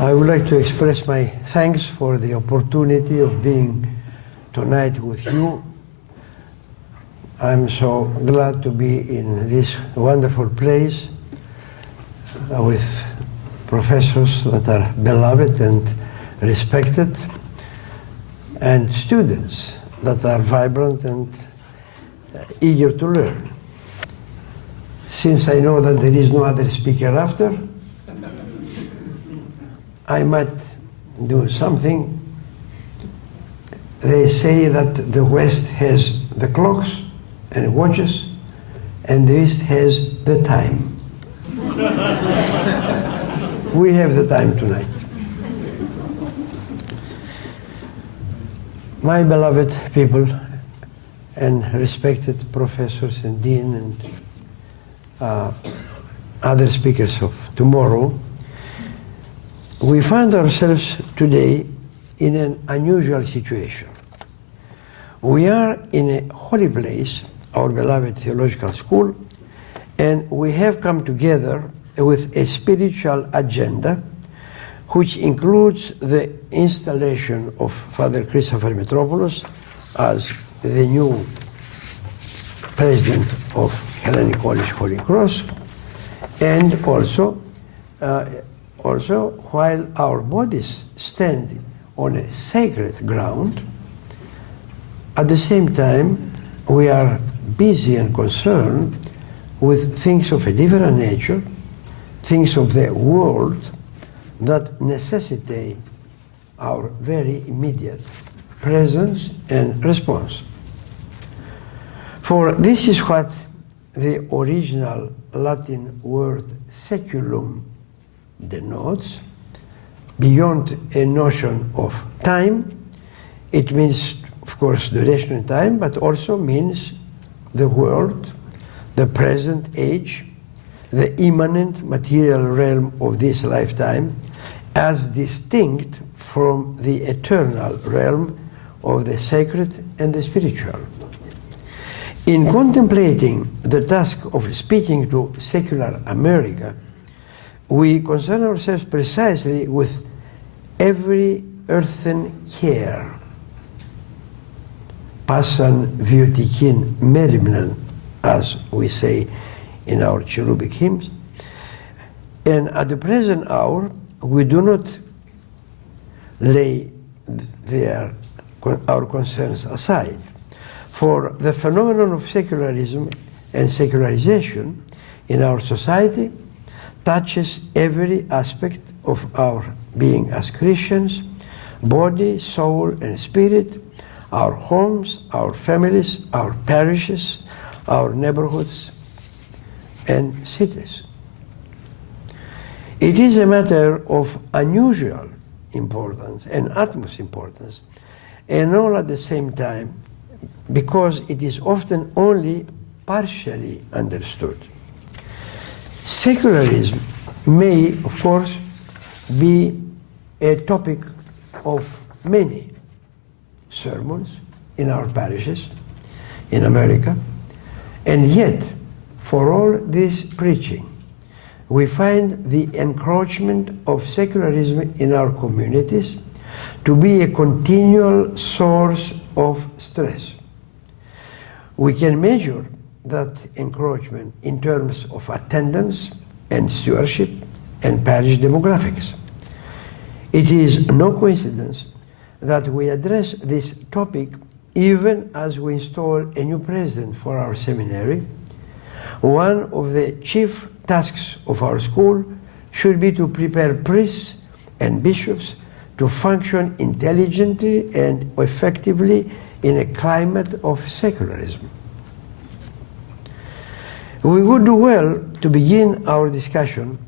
I would like to express my thanks for the opportunity of being tonight with you. I'm so glad to be in this wonderful place with professors that are beloved and respected, and students that are vibrant and eager to learn. Since I know that there is no other speaker after, I might do something. They say that the West has the clocks and watches, and the East has the time. We have the time tonight. My beloved people and respected professors and dean and other speakers of tomorrow, we find ourselves today in an unusual situation. We are in a holy place, our beloved theological school, and we have come together with a spiritual agenda which includes the installation of Father Christopher Mitropoulos as the new president of Hellenic College Holy Cross, and also while our bodies stand on a sacred ground, at the same time we are busy and concerned with things of a different nature, things of the world that necessitate our very immediate presence and response. For this is what the original Latin word seculum denotes. Beyond a notion of time, it means, of course, duration in time, but also means the world, the present age, the immanent material realm of this lifetime, as distinct from the eternal realm of the sacred and the spiritual. In contemplating the task of speaking to secular America, we concern ourselves precisely with every earthen care, passan viutikin merimnan, as we say in our cherubic hymns. And at the present hour, we do not lay our concerns aside. For the phenomenon of secularism and secularization in our society touches every aspect of our being as Christians, body, soul, and spirit, our homes, our families, our parishes, our neighborhoods, and cities. It is a matter of unusual importance and utmost importance, and all at the same time, because it is often only partially understood. Secularism may, of course, be a topic of many sermons in our parishes in America, and yet, for all this preaching, we find the encroachment of secularism in our communities to be a continual source of stress. We can measure that encroachment in terms of attendance and stewardship and parish demographics. It is no coincidence that we address this topic even as we install a new president for our seminary. One of the chief tasks of our school should be to prepare priests and bishops to function intelligently and effectively in a climate of secularism. We would do well to begin our discussion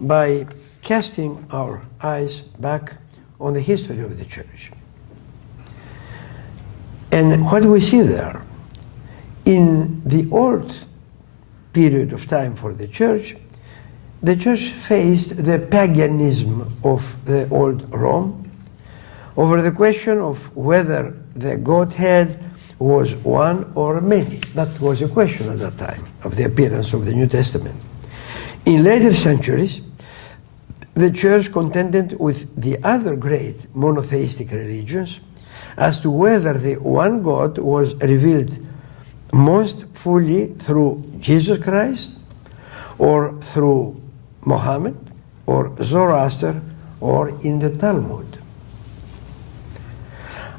by casting our eyes back on the history of the Church. And what do we see there? In the old period of time for the Church faced the paganism of the old Rome over the question of whether the Godhead was one or many. That was a question at that time of the appearance of the New Testament. In later centuries, the Church contended with the other great monotheistic religions as to whether the one God was revealed most fully through Jesus Christ, or through Mohammed, or Zoroaster, or in the Talmud.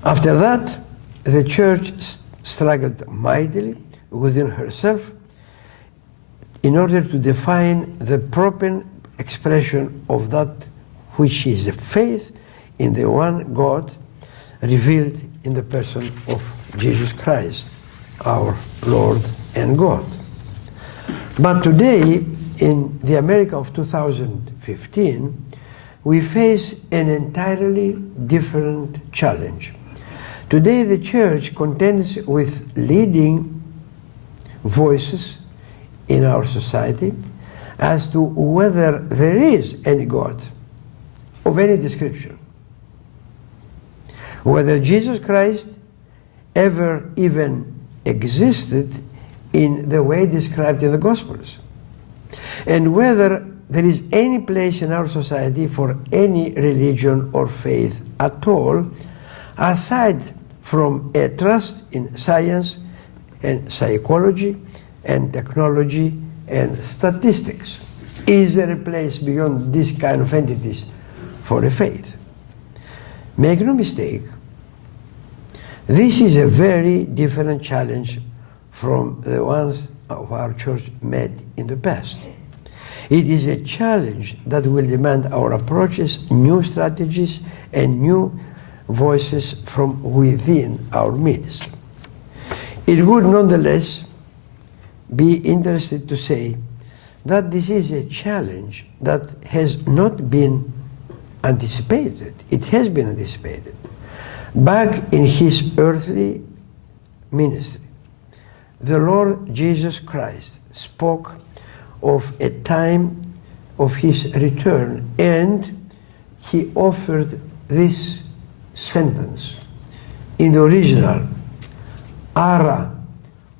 After that, the Church struggled mightily within herself in order to define the proper expression of that which is the faith in the one God revealed in the person of Jesus Christ, our Lord and God. But today, in the America of 2015, we face an entirely different challenge. Today, the Church contends with leading voices in our society as to whether there is any God of any description, whether Jesus Christ ever even existed in the way described in the Gospels, and whether there is any place in our society for any religion or faith at all, aside from a trust in science and psychology and technology and statistics. Is there a place beyond this kind of entities for a faith? Make no mistake, this is a very different challenge from the ones of our church met in the past. It is a challenge that will demand our approaches, new strategies, and new voices from within our midst. It would nonetheless be interesting to say that this is a challenge that has not been anticipated. It has been anticipated. Back in his earthly ministry, the Lord Jesus Christ spoke of a time of his return, and he offered this sentence in the original: Άρα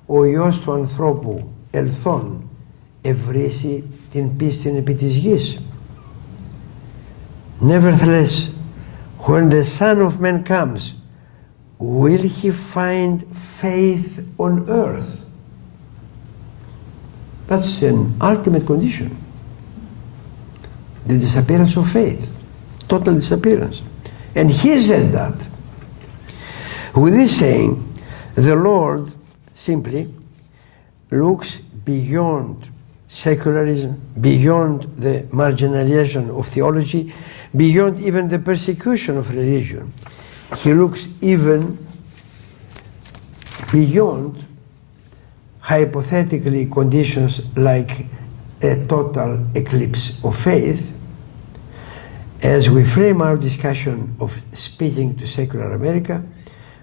ο Υιός του ανθρώπου ελθόν ευρύσει την πίστην επί της γης. Nevertheless, when the Son of Man comes, will he find faith on earth? That's an ultimate condition. The disappearance of faith, total disappearance. And he said that. With this saying, the Lord simply looks beyond secularism, beyond the marginalization of theology, beyond even the persecution of religion. He looks even beyond hypothetically conditions like a total eclipse of faith. As we frame our discussion of speaking to secular America,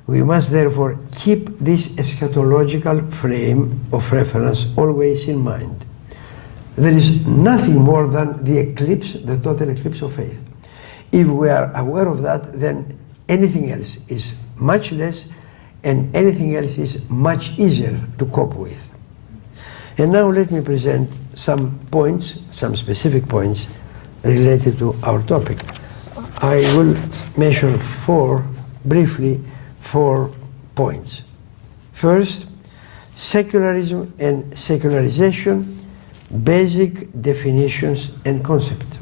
we must therefore keep this eschatological frame of reference always in mind. There is nothing more than the eclipse, the total eclipse of faith. If we are aware of that, then anything else is much less, and anything else is much easier to cope with. And now let me present some points, some specific points related to our topic. I will mention briefly four points. First, secularism and secularization, basic definitions and concept.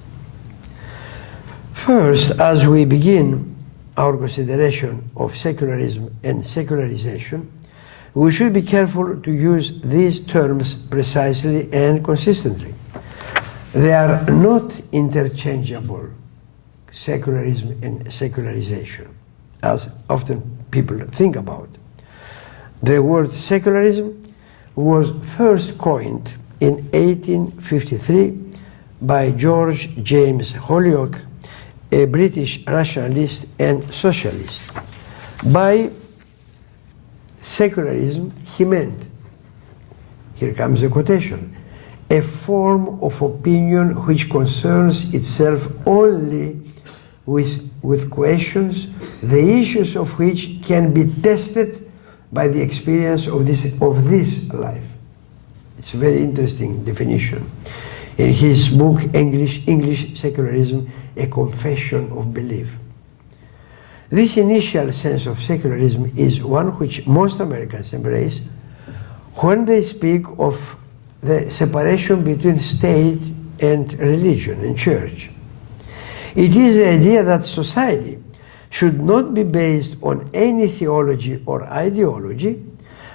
First, as we begin our consideration of secularism and secularization, we should be careful to use these terms precisely and consistently. They are not interchangeable, secularism and secularization, as often people think about. The word secularism was first coined in 1853 by George James Holyoake, a British rationalist and socialist. By secularism, he meant, here comes the quotation, a form of opinion which concerns itself only with questions, the issues of which can be tested by the experience of this life. It's a very interesting definition. in his book English Secularism, A Confession of Belief. This initial sense of secularism is one which most Americans embrace when they speak of the separation between state and religion and church. It is the idea that society should not be based on any theology or ideology,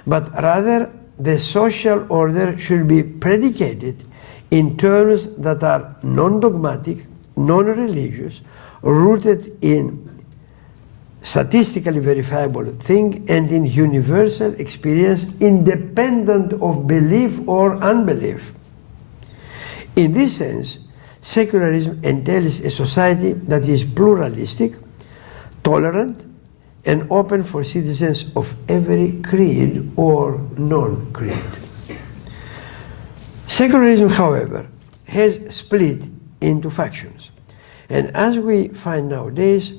but rather the social order should be predicated in terms that are non-dogmatic, non-religious, rooted in statistically verifiable thing and in universal experience independent of belief or unbelief. In this sense, secularism entails a society that is pluralistic, tolerant, and open for citizens of every creed or non-creed. Secularism, however, has split into factions. And as we find nowadays,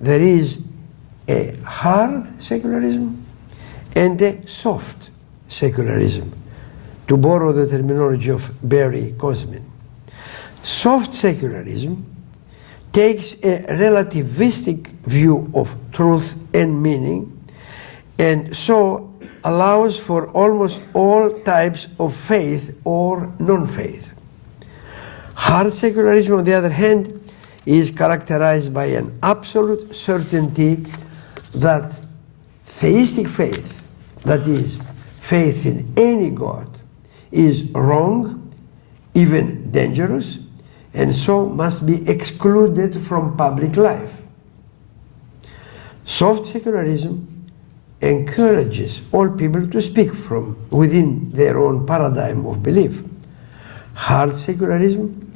there is a hard secularism and a soft secularism, to borrow the terminology of Barry Cosmin. Soft secularism takes a relativistic view of truth and meaning, and so allows for almost all types of faith or non-faith. Hard secularism, on the other hand, is characterized by an absolute certainty that theistic faith, that is, faith in any God, is wrong, even dangerous, and so must be excluded from public life. Soft secularism encourages all people to speak from within their own paradigm of belief. Hard secularism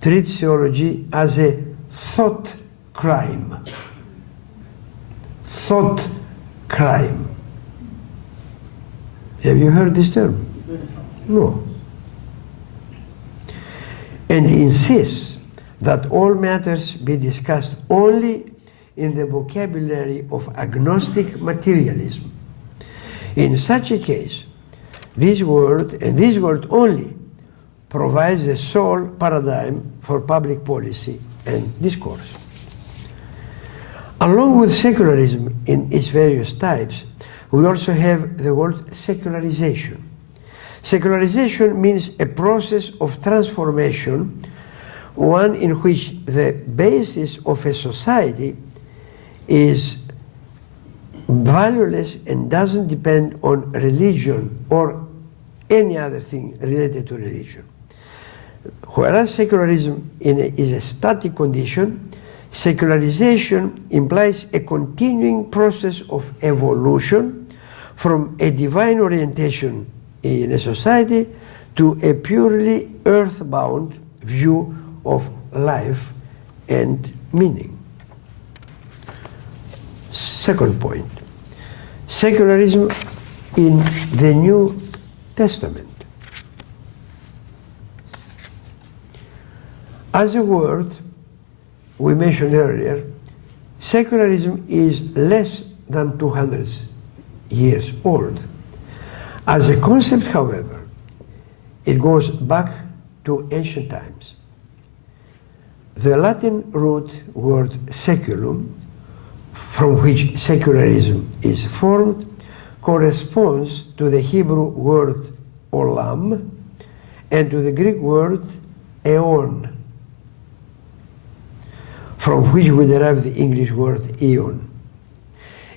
treats theology as a thought crime. Thought crime. Have you heard this term? No. And insists that all matters be discussed only in the vocabulary of agnostic materialism. In such a case, this world, and this world only, provides the sole paradigm for public policy and discourse. Along with secularism in its various types, we also have the word secularization. Secularization means a process of transformation, one in which the basis of a society is valueless and doesn't depend on religion or any other thing related to religion. Whereas secularism is a static condition, secularization implies a continuing process of evolution from a divine orientation in a society to a purely earthbound view of life and meaning. Second point, secularism in the New Testament. As a word we mentioned earlier, secularism is less than 200 years old. As a concept, however, it goes back to ancient times. The Latin root word seculum, from which secularism is formed, corresponds to the Hebrew word olam and to the Greek word eon, from which we derive the English word eon.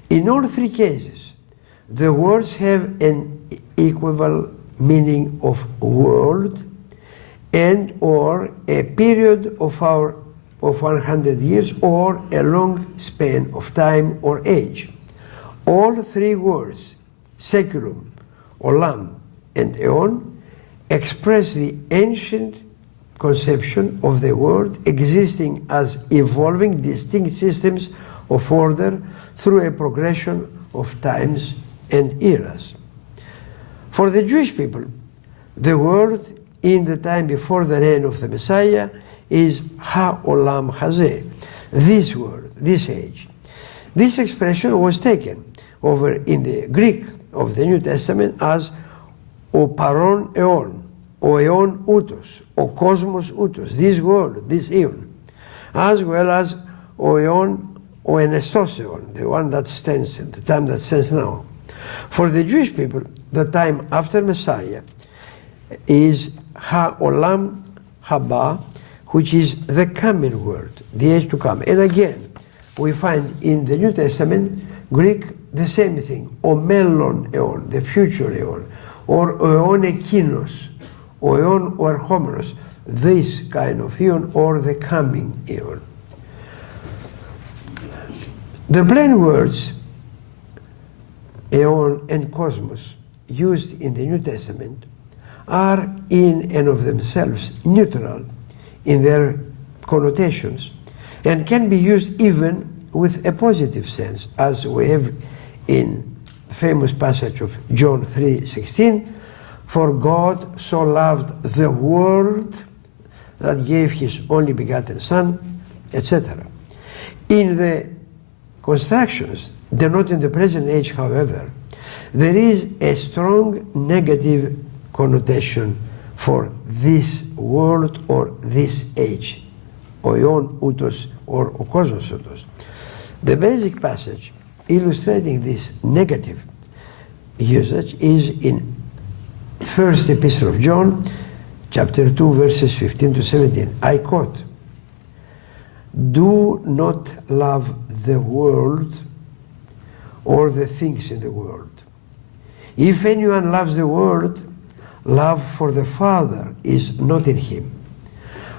In all three cases, the words have an equivalent meaning of world and or a period of 100 years or a long span of time or age. All three words, seculum, olam, and eon, express the ancient conception of the world existing as evolving distinct systems of order through a progression of times and eras. For the Jewish people, the world in the time before the reign of the Messiah is ha-olam hazeh, this world, this age. This expression was taken over in the Greek of the New Testament as o paron eon, ο αιών ούτως, ο κόσμος ούτως, this world, this eon, as well as ο αιών, ο ενεστός αιών, the one that stands, the time that stands now. For the Jewish people, the time after Messiah is Ha'olam Haba, which is the coming world, the age to come. And again, we find in the New Testament, Greek, the same thing, o μέλλον αιών, the future αιών, or ο αιών εκείνος, ο αιών ο ερχόμενος, this kind of eon, or the coming eon. The plain words aeon and cosmos used in the New Testament are in and of themselves neutral in their connotations and can be used even with a positive sense, as we have in the famous passage of John 3:16, for God so loved the world that gave his only begotten Son, etc. In the constructions denoting the present age, however, there is a strong negative connotation for this world or this age, ο αιών ούτως or ο κόσμος ούτως. The basic passage illustrating this negative usage is in First Epistle of John, chapter 2, verses 15 to 17. I quote, "Do not love the world or the things in the world. If anyone loves the world, love for the Father is not in him.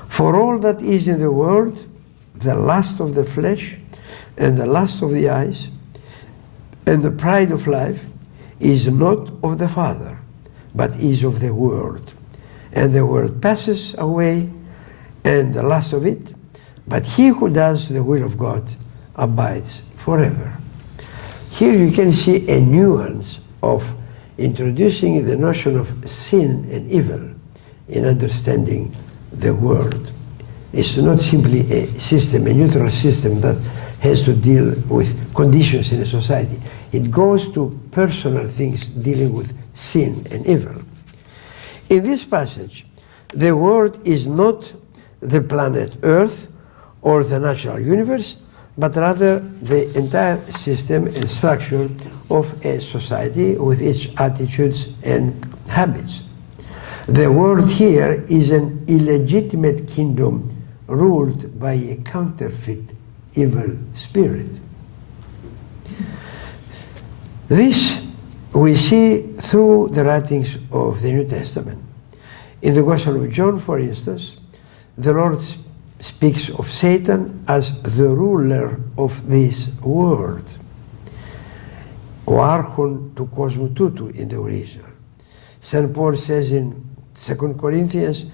For all that is in the world, the lust of the flesh and the lust of the eyes and the pride of life is not of the Father, but is of the world. And the world passes away and the lust of it, but he who does the will of God abides forever." Here you can see a nuance of introducing the notion of sin and evil in understanding the world. It's not simply a system, a neutral system that has to deal with conditions in a society. It goes to personal things dealing with sin and evil. In this passage, the world is not the planet Earth or the natural universe, but rather the entire system and structure of a society with its attitudes and habits. The world here is an illegitimate kingdom ruled by a counterfeit evil spirit. This we see through the writings of the New Testament. In the Gospel of John, for instance, the Lord speaks of Satan as the ruler of this world. Ο άρχον του κόσμου τούτου in the original. St. Paul says in 2 Corinthians,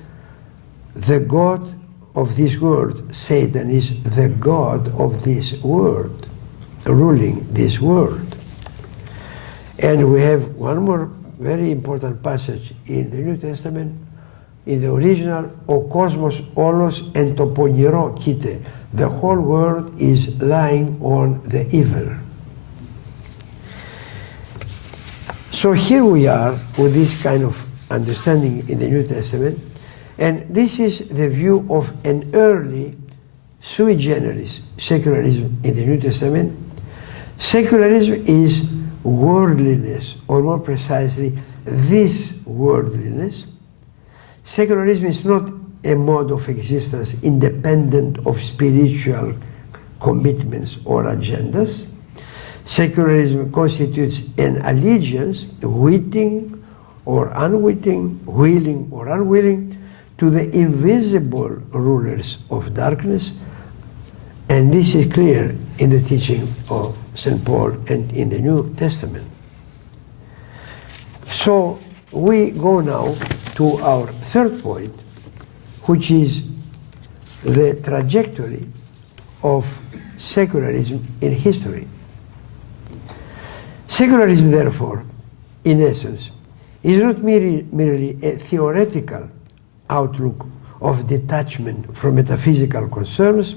the God of this world, Satan is the God of this world, ruling this world. And we have one more very important passage in the New Testament, in the original, ο κόσμος όλος εν το πονηρό κοίται. The whole world is lying on the evil. So here we are with this kind of understanding in the New Testament, and this is the view of an early sui generis secularism in the New Testament. Secularism is worldliness, or more precisely, this worldliness. Secularism is not a mode of existence independent of spiritual commitments or agendas. Secularism constitutes an allegiance, witting or unwitting, willing or unwilling, to the invisible rulers of darkness, and this is clear in the teaching of St. Paul and in the New Testament. So we go now to our third point, which is the trajectory of secularism in history. Secularism, therefore, in essence, is not merely a theoretical outlook of detachment from metaphysical concerns,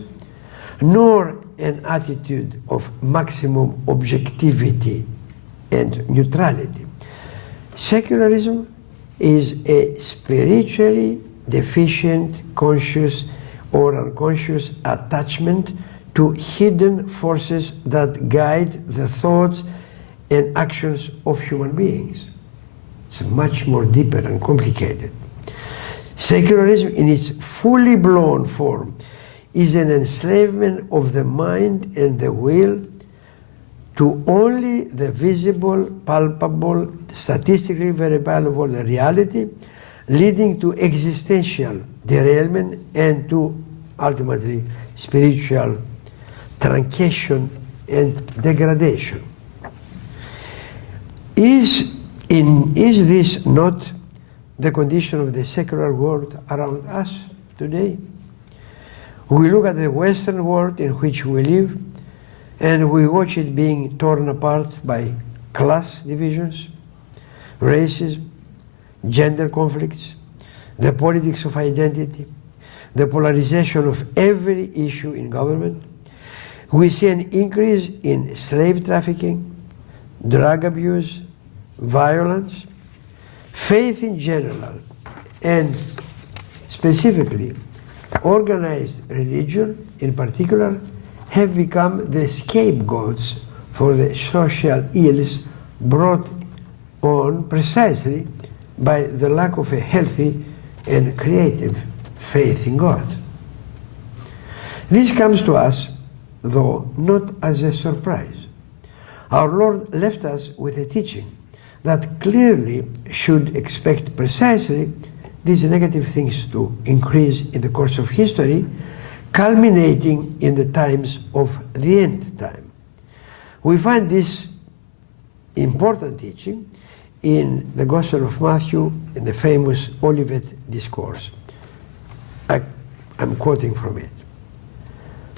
nor an attitude of maximum objectivity and neutrality. Secularism is a spiritually deficient conscious or unconscious attachment to hidden forces that guide the thoughts and actions of human beings. It's much more deeper and complicated. Secularism in its fully blown form is an enslavement of the mind and the will to only the visible, palpable, statistically verifiable reality, leading to existential derailment and to ultimately spiritual truncation and degradation. Is this not the condition of the secular world around us today? We look at the Western world in which we live, and we watch it being torn apart by class divisions, racism, gender conflicts, the politics of identity, the polarization of every issue in government. We see an increase in slave trafficking, drug abuse, violence, faith in general, and specifically organized religion in particular have become the scapegoats for the social ills brought on precisely by the lack of a healthy and creative faith in God. This comes to us, though, not as a surprise. Our Lord left us with a teaching that clearly should expect precisely these negative things to increase in the course of history, culminating in the times of the end time. We find this important teaching in the Gospel of Matthew in the famous Olivet Discourse. I'm quoting from it.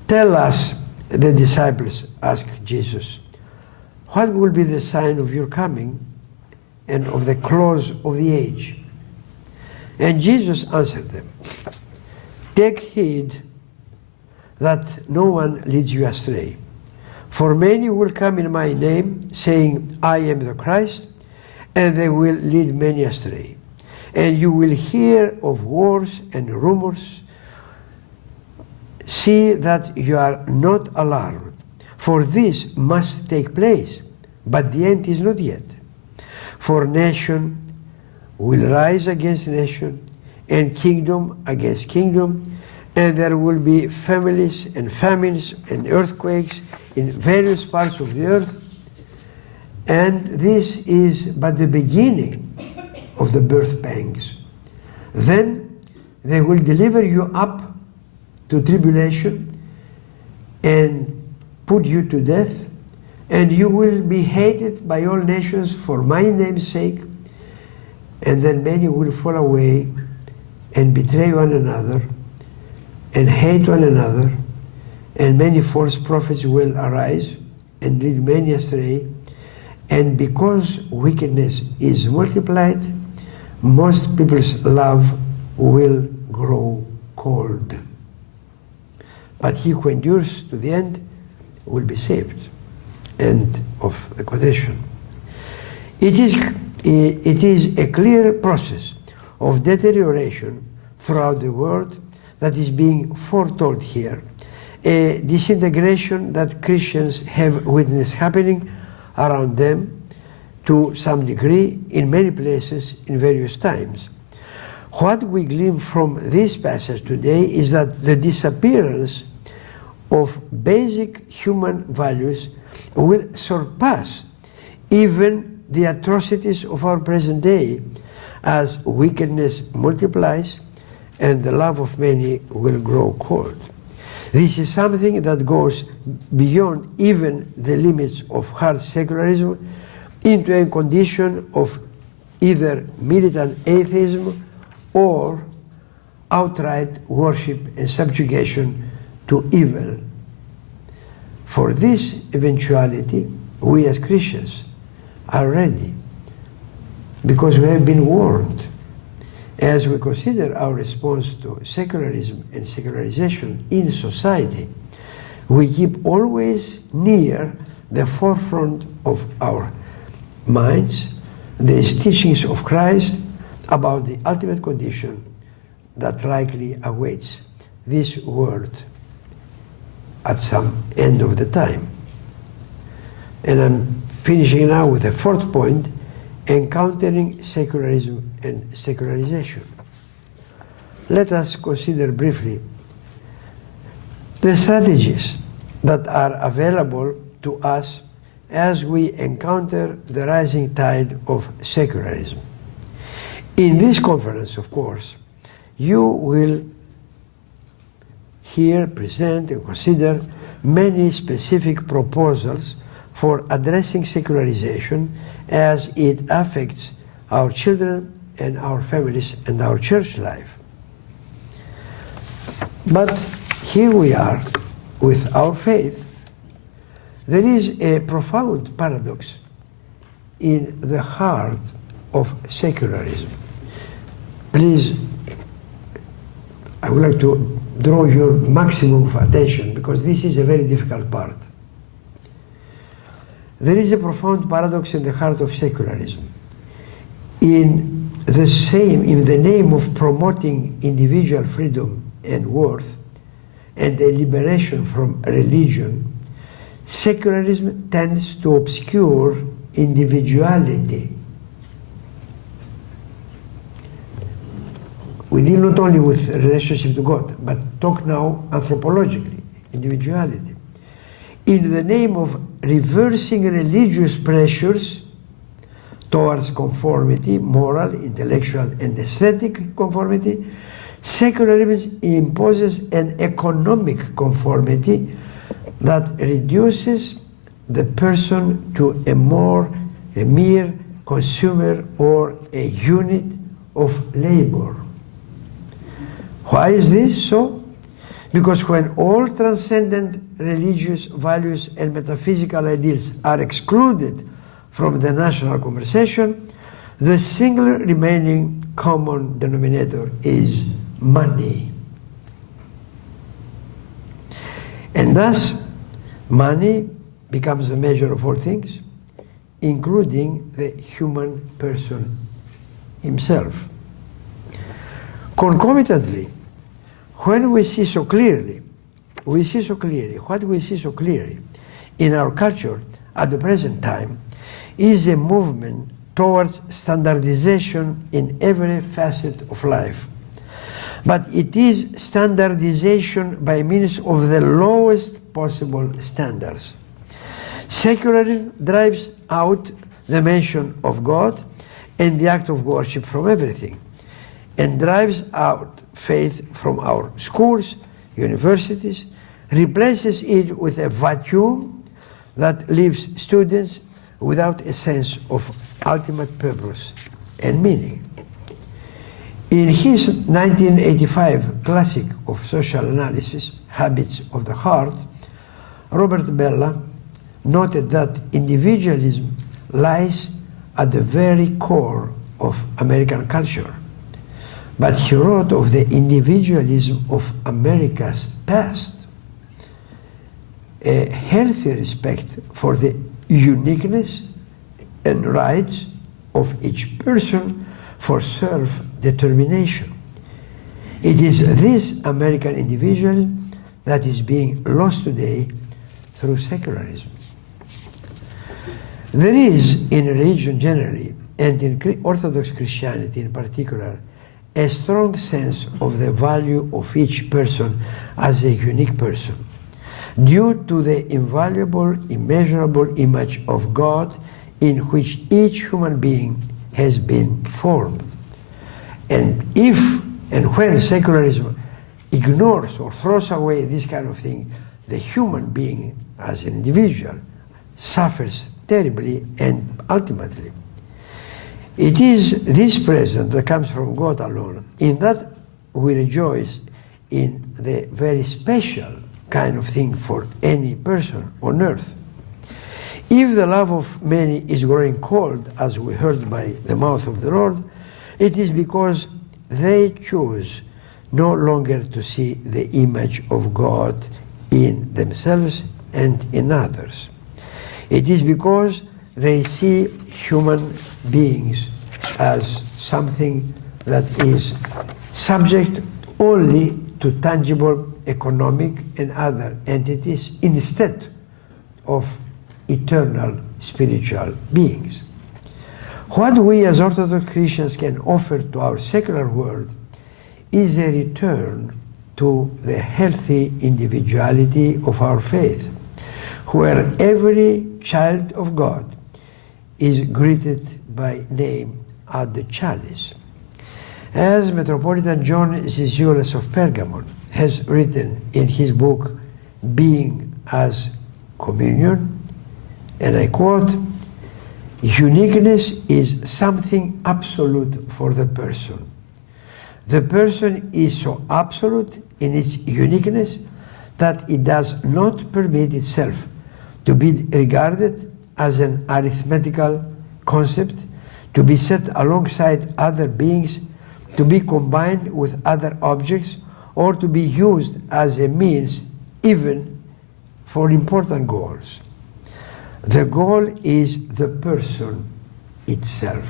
Tell us, the disciples asked Jesus, what will be the sign of your coming and of the close of the age? And Jesus answered them, take heed that no one leads you astray. For many will come in my name, saying, I am the Christ, and they will lead many astray. And you will hear of wars and rumors. See that you are not alarmed, for this must take place, but the end is not yet. For nation will rise against nation, and kingdom against kingdom, and there will be families and famines and earthquakes in various parts of the earth. And this is but the beginning of the birth pangs. Then they will deliver you up to tribulation and put you to death, and you will be hated by all nations for my name's sake. And then many will fall away and betray one another and hate one another, and many false prophets will arise and lead many astray. And because wickedness is multiplied, most people's love will grow cold. But he who endures to the end will be saved. End of the quotation. It is a clear process of deterioration throughout the world that is being foretold here. A disintegration that Christians have witnessed happening around them to some degree in many places in various times. What we glean from this passage today is that the disappearance of basic human values will surpass even the atrocities of our present day as wickedness multiplies and the love of many will grow cold. This is something that goes beyond even the limits of hard secularism into a condition of either militant atheism or outright worship and subjugation to evil. For this eventuality, we as Christians are ready because we have been warned. As we consider our response to secularism and secularization in society, we keep always near the forefront of our minds these teachings of Christ about the ultimate condition that likely awaits this world at some end of the time. And I'm finishing now with a fourth point, encountering secularism and secularization. Let us consider briefly the strategies that are available to us as we encounter the rising tide of secularism. In this conference, of course, you will hear, present, and consider many specific proposals for addressing secularization as it affects our children and our families and our church life. But here we are with our faith. There is a profound paradox in the heart of secularism. Please, I would like to draw your maximum of attention because this is a very difficult part. There is a profound paradox in the heart of secularism. In the name of promoting individual freedom and worth and a liberation from religion, secularism tends to obscure individuality. We deal not only with relationship to God, but talk now anthropologically, individuality. In the name of reversing religious pressures towards conformity, moral, intellectual, and aesthetic conformity, secularism imposes an economic conformity that reduces the person to a mere consumer or a unit of labor. Why is this so? Because when all transcendent religious values and metaphysical ideals are excluded from the national conversation, the single remaining common denominator is money. And thus, money becomes the measure of all things, including the human person himself. Concomitantly, when we see so clearly what we see so clearly in our culture at the present time is a movement towards standardization in every facet of life. But it is standardization by means of the lowest possible standards. Secularism drives out the mention of God and the act of worship from everything, and drives out faith from our schools, universities, replaces it with a vacuum that leaves students without a sense of ultimate purpose and meaning. In his 1985 classic of social analysis, Habits of the Heart, Robert Bellah noted that individualism lies at the very core of American culture. But he wrote of the individualism of America's past, a healthy respect for the uniqueness and rights of each person for self-determination. It is this American individualism that is being lost today through secularism. There is, in religion generally, and in Orthodox Christianity in particular, a strong sense of the value of each person as a unique person, due to the invaluable, immeasurable image of God in which each human being has been formed. And if and when secularism ignores or throws away this kind of thing, the human being as an individual suffers terribly and ultimately. It is this present that comes from God alone. In that we rejoice in the very special kind of thing for any person on earth. If the love of many is growing cold, as we heard by the mouth of the Lord, it is because they choose no longer to see the image of God in themselves and in others. It is because they see human beings as something that is subject only to tangible economic and other entities instead of eternal spiritual beings. What we as Orthodox Christians can offer to our secular world is a return to the healthy individuality of our faith, where every child of God is greeted by name at the chalice. As Metropolitan John Zizioulas of Pergamon has written in his book, Being as Communion, and I quote, "Uniqueness is something absolute for the person. The person is so absolute in its uniqueness that it does not permit itself to be regarded as an arithmetical concept, to be set alongside other beings, to be combined with other objects, or to be used as a means even for important goals. The goal is the person itself.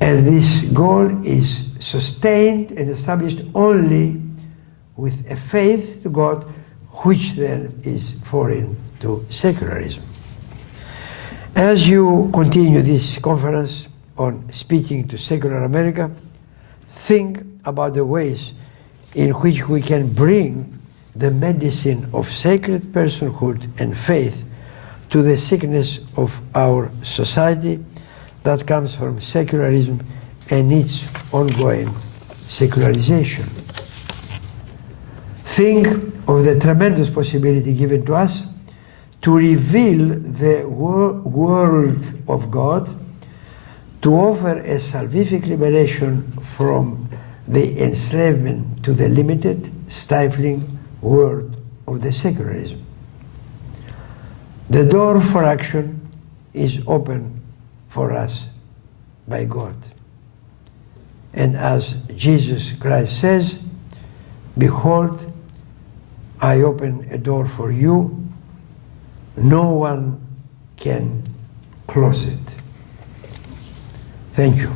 And this goal is sustained and established only with a faith to God, which then is foreign to secularism." As you continue this conference on speaking to secular America, think about the ways in which we can bring the medicine of sacred personhood and faith to the sickness of our society that comes from secularism and its ongoing secularization. Think of the tremendous possibility given to us to reveal the world of God, to offer a salvific liberation from the enslavement to the limited, stifling world of the secularism. The door for action is open for us by God. And as Jesus Christ says, "Behold, I open a door for you. No one can close it." Thank you.